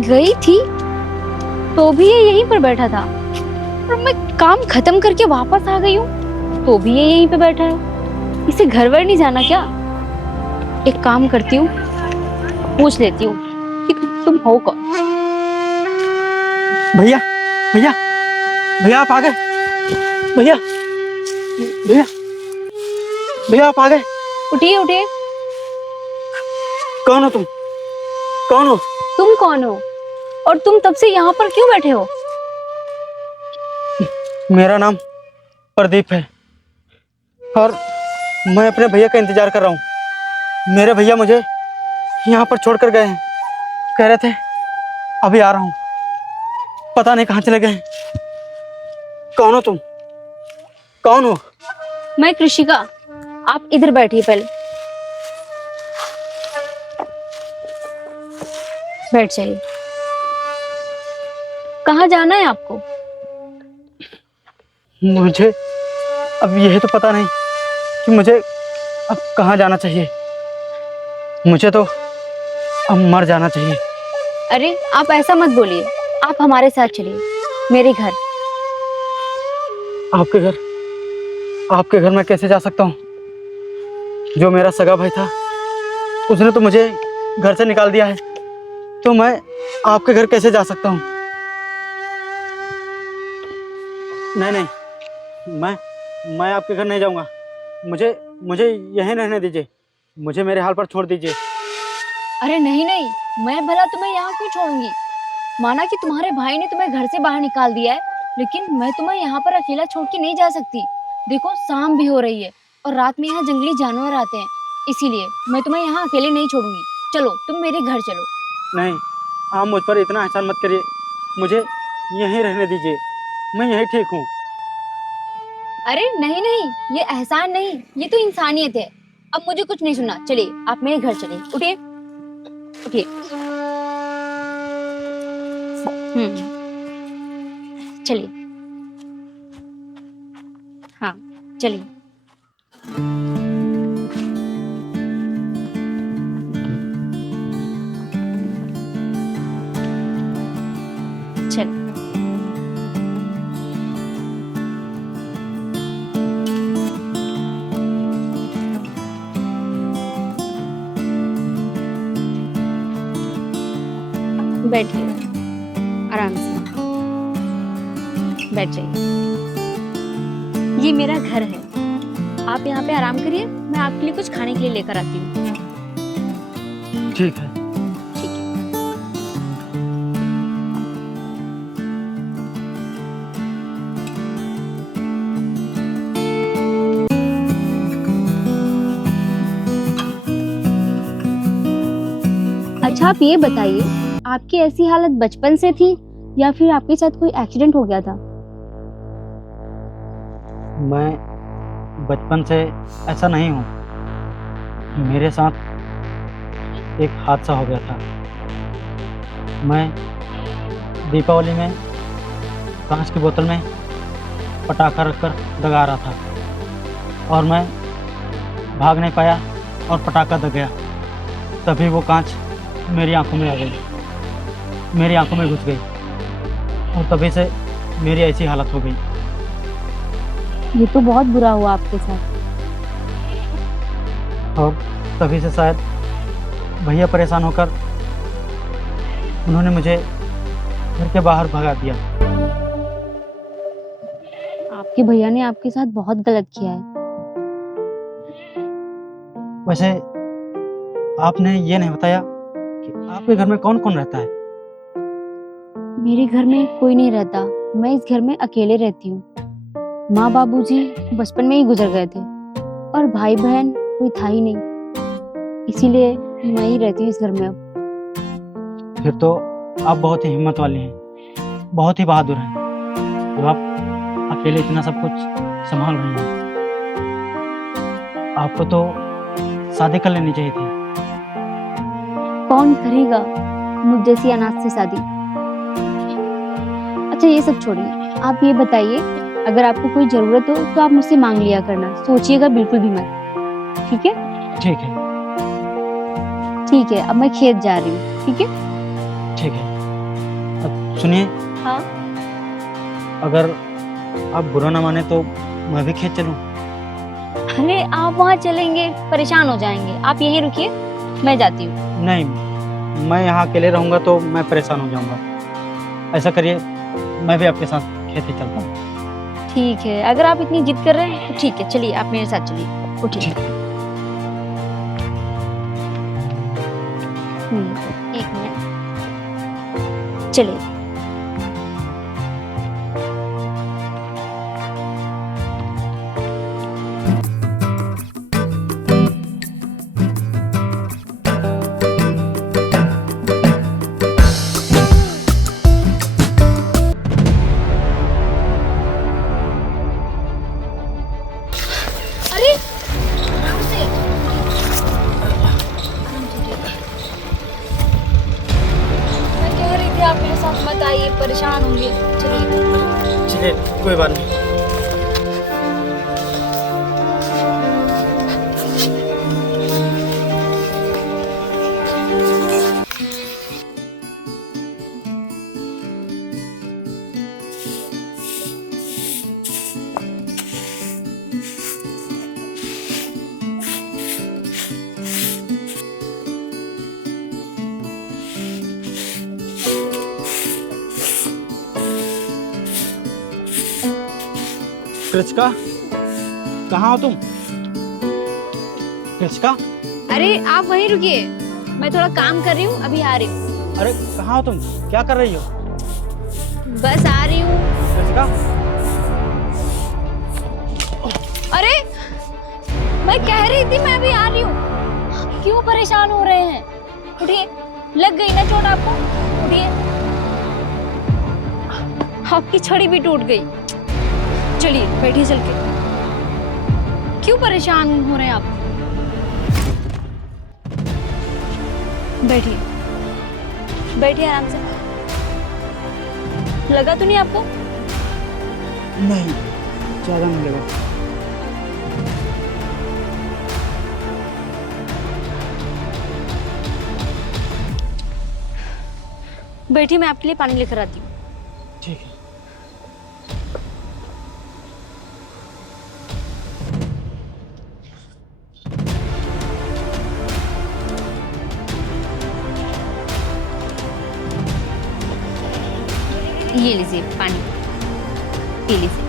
मैं गई थी तो भी ये यहीं पर बैठा था, और मैं काम खत्म करके वापस आ गई हूँ तो भी ये यहीं पे बैठा है। इसे घर वर नहीं जाना क्या? एक काम करती हूँ, पूछ लेती हूँ कि तुम हो कौन। भैया भैया भैया आप आ गए। भैया भैया भैया आप आ गए। उठिए उठिए। कौन हो तुम? कौन हो? तुम कौन हो और तुम तब से यहाँ पर क्यों बैठे हो? मेरा नाम प्रदीप है और मैं अपने भैया का इंतजार कर रहा हूँ। मेरे भैया मुझे यहाँ पर छोड़कर गए हैं। कह रहे थे अभी आ रहा हूँ, पता नहीं कहाँ चले गए हैं। कौन हो तुम? कौन हो? मैं कृषिका। आप इधर बैठिए, पहले बैठ जाइए। कहाँ जाना है आपको? मुझे अब यह तो पता नहीं कि मुझे अब कहाँ जाना चाहिए। मुझे तो अब मर जाना चाहिए। अरे आप ऐसा मत बोलिए, आप हमारे साथ चलिए मेरे घर। आपके घर? आपके घर मैं कैसे जा सकता हूँ? जो मेरा सगा भाई था उसने तो मुझे घर से निकाल दिया है, तो मैं आपके घर कैसे जा सकता हूँ? नहीं नहीं, मैं आपके घर नहीं जाऊँगा। मुझे मुझे यहीं रहने दीजिए। मुझे मेरे हाल पर छोड़ दीजिए। अरे नहीं नहीं, मैं भला तुम्हें यहाँ क्यों छोड़ूंगी? माना कि तुम्हारे भाई ने तुम्हें घर से बाहर निकाल दिया है, लेकिन मैं तुम्हें यहाँ पर अकेला छोड़ के नहीं जा सकती। देखो शाम भी हो रही है और रात में यहाँ जंगली जानवर आते हैं, इसीलिए मैं तुम्हें यहाँ अकेले नहीं छोड़ूंगी। चलो तुम मेरे घर चलो। नहीं, आप मुझ पर इतना एहसान मत करिए। मुझे यहीं रहने दीजिए, मैं यहीं ठीक हूँ। अरे नहीं नहीं, ये एहसान नहीं, ये तो इंसानियत है। अब मुझे कुछ नहीं सुनना, चलिए आप मेरे घर चलिए। उठिए उठिए। चलिए। हाँ चलिए। चल। बैठिए आराम से, बैठ जाइए। ये मेरा घर है, आप यहाँ पे आराम करिए, मैं आपके लिए कुछ खाने के लिए लेकर आती हूँ। ठीक है। ठीक है। अच्छा आप ये बताइए, आपकी ऐसी हालत बचपन से थी या फिर आपके साथ कोई एक्सीडेंट हो गया था? मैं बचपन से ऐसा नहीं हूँ। मेरे साथ एक हादसा हो गया था। मैं दीपावली में कांच की बोतल में पटाखा रखकर दगा रहा था और मैं भाग नहीं पाया और पटाखा दग गया। तभी वो कांच मेरी आंखों में आ गई, मेरी आंखों में घुस गई और तभी से मेरी ऐसी हालत हो गई। ये तो बहुत बुरा हुआ आपके साथ। और तभी से शायद भैया परेशान होकर उन्होंने मुझे घर के बाहर भगा दिया। आपके भैया ने आपके साथ बहुत गलत किया है। वैसे आपने ये नहीं बताया कि आपके घर में कौन कौन रहता है? मेरे घर में कोई नहीं रहता, मैं इस घर में अकेले रहती हूँ। माँ बाबूजी बचपन में ही गुजर गए थे और भाई बहन कोई था ही नहीं, इसीलिए मैं ही रहती हूँ इस घर में अब। फिर तो आप बहुत ही हिम्मत वाली हैं, बहुत ही बहादुर हैं। तो आप अकेले इतना सब कुछ संभाल रही हैं। आपको तो शादी कर लेनी चाहिए थी। कौन करेगा मुझ जैसी अनाथ से शादी? अच्छा ये सब छोड़िए, आप ये बताइए, अगर आपको कोई जरूरत हो तो आप मुझसे मांग लिया करना, सोचिएगा बिल्कुल भी मत। ठीक है? ठीक है। ठीक है, अब मैं खेत जा रही हूँ। ठीक है? ठीक है। सुनिए, हाँ। अगर आप बुरा ना माने तो मैं भी खेत चलूं? अरे आप वहाँ चलेंगे परेशान हो जाएंगे, आप यहीं रुकिए, मैं जाती हूँ। नहीं, मैं यहाँ अकेले रहूंगा तो मैं परेशान हो जाऊंगा। ऐसा करिए, मैं भी आपके साथ खेत ही चलता हूँ। ठीक है, अगर आप इतनी जिद कर रहे हैं तो ठीक है, चलिए आप मेरे साथ चलिए, उठिए। एक मिनट, चलिए। अरे आराम से, मैं कह रही थी आप मेरे साथ मत आइए, परेशान होंगे, चलिए। चलिए, कोई बात नहीं। कृतिका, कहाँ हो तुम? कृतिका, अरे आप वहीं रुकिए, मैं थोड़ा काम कर रही हूँ, अभी आ रही हूँ। अरे कहाँ हो तुम? क्या कर रही हो? बस आ रही हूँ। कृतिका, अरे मैं कह रही थी मैं अभी आ रही हूँ, क्यों परेशान हो रहे हैं? उठिए, लग गई ना चोट आपको, उठिए। आपकी छड़ी भी टूट गई, चलिए बैठिए चल के। क्यों परेशान हो रहे हैं आप? बैठिए, बैठिए आराम से। लगा तो नहीं आपको? नहीं, ज़्यादा नहीं लगा। बैठिए, मैं आपके लिए पानी लेकर आती हूँ। ठीक है। ये लीजिए पानी, पी लीजिए।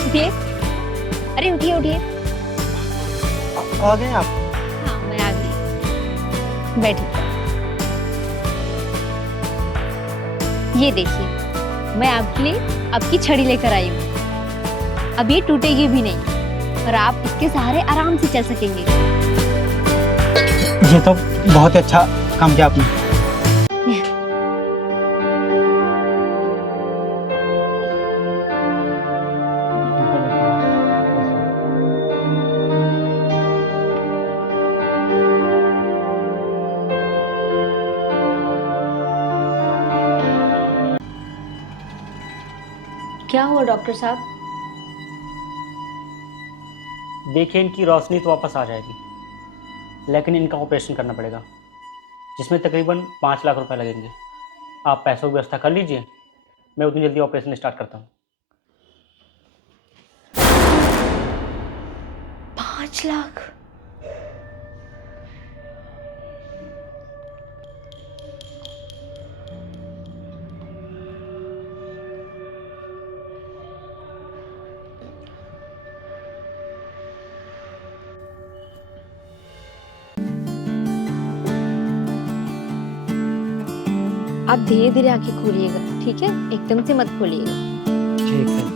उठिए, अरे उठिए उठिए। आ गए आप? हाँ मैं आ गई, बैठिए। ये देखिए, मैं आपके लिए आपकी छड़ी लेकर आई हूँ। अब ये टूटेगी भी नहीं और आप इसके सहारे आराम से चल सकेंगे। ये तो बहुत ही अच्छा काम किया आपने। क्या हुआ डॉक्टर साहब? देखिए, इनकी रोशनी तो वापस आ जाएगी, लेकिन इनका ऑपरेशन करना पड़ेगा, जिसमें तकरीबन 5 लाख रुपए लगेंगे। आप पैसों की व्यवस्था कर लीजिए, मैं उतनी जल्दी ऑपरेशन स्टार्ट करता हूँ। 5 लाख? आप धीरे धीरे आंखें खोलिएगा, ठीक है? एकदम से मत खोलिएगा। ठीक है।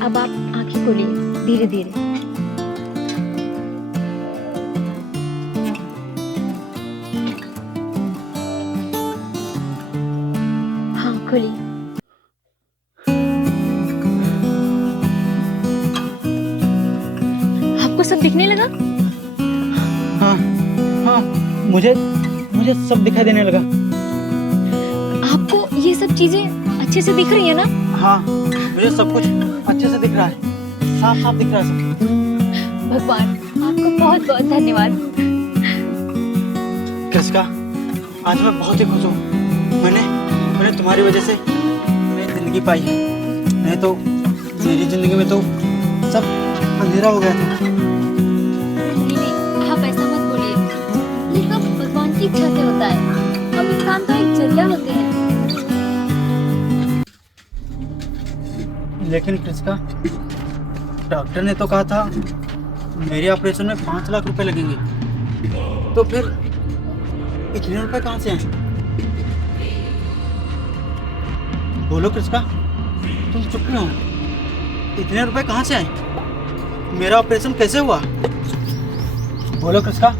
अब आप आंखें खोलिए, धीरे धीरे। हाँ खोलिए। आपको सब दिखने लगा? हाँ हाँ, मुझे मुझे सब दिखाई देने लगा। आपको ये सब चीजें अच्छे से दिख रही है ना? हाँ, मुझे सब कुछ अच्छे से दिख रहा है, साफ साफ दिख रहा है सब। भगवान आपका बहुत बहुत धन्यवाद। कृष्का, आज मैं बहुत ही खुश हूँ। मैंने तुम्हारी वजह से नई जिंदगी पाई है, नहीं तो मेरी जिंदगी में तो सब अंधेरा हो गया था। नहीं, आप ऐसा मत बोलिए। ये सब भगवान की इच्छा से होता है। हम इंसान तो एक जरिया होते हैं। लेकिन कृष्का, डॉक्टर ने तो कहा था मेरे ऑपरेशन में 5 लाख रुपए लगेंगे, तो फिर इतने रुपए कहाँ से आए? बोलो कृष्का, तुम चुप क्यों हो? इतने रुपए कहाँ से आए? मेरा ऑपरेशन कैसे हुआ? बोलो कृष्का,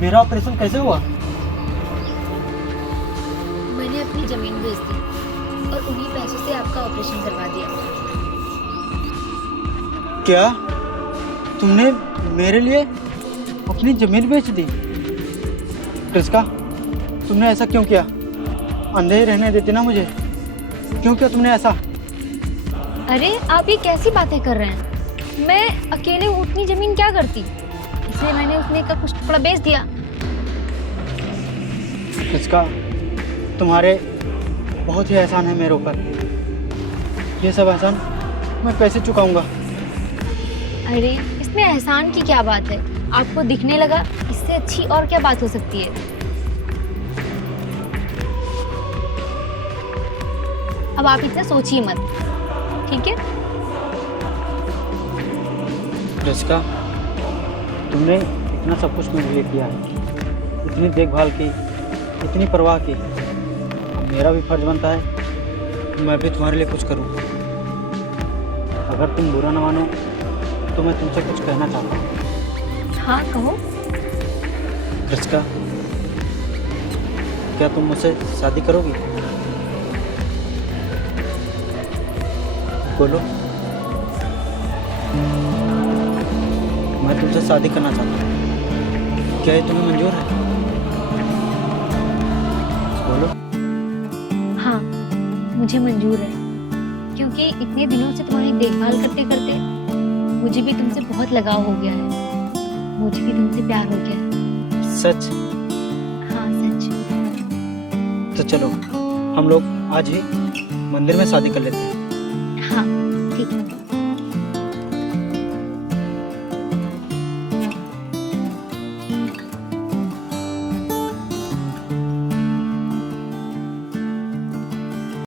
मेरा ऑपरेशन कैसे हुआ? मैंने अपनी जमीन बेच दी और उन्हीं पैसों से आपका ऑपरेशन करवा दिया। क्या तुमने मेरे लिए अपनी जमीन बेच दी? कृष्का, तुमने ऐसा क्यों किया? अंधे ही रहने देते ना मुझे, क्यों किया तुमने ऐसा? अरे आप ये कैसी बातें कर रहे हैं? मैं अकेले उतनी जमीन क्या करती, इसलिए मैंने उसमें का कुछ टुकड़ा बेच दिया। कृष्का, तुम्हारे बहुत ही एहसान है मेरे ऊपर। ये सब एहसान मैं कैसे चुकाऊंगा? अरे इसमें एहसान की क्या बात है? आपको दिखने लगा, इससे अच्छी और क्या बात हो सकती है? अब आप इतना सोचिए मत, ठीक है? कृष्का, तुमने इतना सब कुछ मेरे लिए किया है, इतनी देखभाल की, इतनी परवाह की। अब मेरा भी फर्ज बनता है कि मैं भी तुम्हारे लिए कुछ करूं। अगर तुम बुरा ना मानो तो मैं तुमसे कुछ कहना चाहता हूँ। हाँ कहो। कृष्का, क्या तुम मुझसे शादी करोगी? बोलो। मैं तुमसे शादी करना चाहता हूँ, क्या ये तुम्हें मंजूर है? बोलो। हाँ मुझे मंजूर है, क्योंकि इतने दिनों से तुम्हारी देखभाल करते करते मुझे भी तुमसे बहुत लगाव हो गया है। मुझे भी तुमसे प्यार हो गया है। सच? हाँ सच। तो चलो हम लोग आज ही मंदिर में शादी कर लेते हैं। हाँ ठीक है।